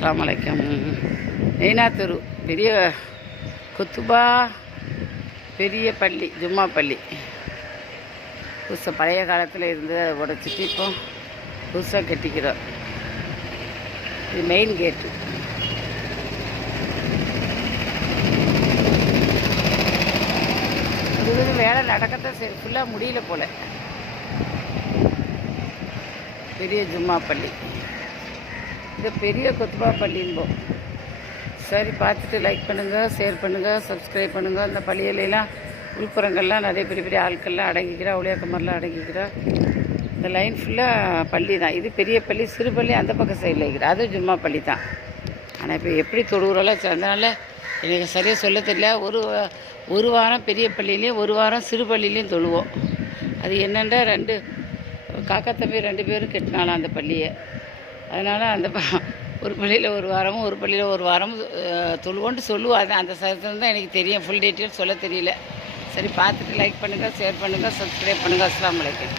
அஸ்ஸலாமு அலைக்கும். நெய்னாத்தூர் பெரிய குத்துபா பெரிய பள்ளி, ஜும்மா பள்ளி. புதுசாக பழைய காலத்தில் இருந்து உடச்சிட்டு இப்போ புதுசாக கட்டிக்கிறோம். இது மெயின் கேட்டு. இது வேலை நடக்கத்தான் சரி, ஃபுல்லாக முடியல போல். பெரிய ஜும்மா பள்ளி, இது பெரிய குத்துபா பள்ளின்போம். சரி, பார்த்துட்டு லைக் பண்ணுங்கள், ஷேர் பண்ணுங்கள், சப்ஸ்கிரைப் பண்ணுங்கள். இந்த பள்ளியிலலாம் உள்புறங்கள்லாம் நிறைய பெரிய பெரிய ஆட்கள்லாம் அடங்கிக்கிறா, ஒளியாக்கமரெலாம் அடங்கிக்கிறா. இந்த லைன் ஃபுல்லாக பள்ளி தான். இது பெரிய பள்ளி, சிறு பள்ளி அந்த பக்கம் சைடில் இருக்கிறா, அது ஜும்மா பள்ளி தான். ஆனால் இப்போ எப்படி தொழுகிறோம், அதனால் எனக்கு சரியாக சொல்ல தெரியல. ஒரு வாரம் பெரிய பள்ளியிலையும் ஒரு வாரம் சிறு பள்ளியிலையும் தொழுவோம். அது என்னென்னா காக்கா தம்பி 2 பேரும் கட்டினாலும் அந்த பள்ளியை. அதனால் அந்த ஒரு பள்ளியில் ஒரு வாரமும் ஒரு பள்ளியில் ஒரு வாரமும் தொழுவோன்ட்டு சொல்லுவோம். அது அந்த சரித்திரம் தான் எனக்கு தெரியும். ஃபுல் டீட்டெயில் சொல்ல தெரியல. சரி, பார்த்துட்டு லைக் பண்ணுங்கள், ஷேர் பண்ணுங்கள், சப்ஸ்கிரைப் பண்ணுங்கள். அஸ்ஸலாமு அலைக்கும்.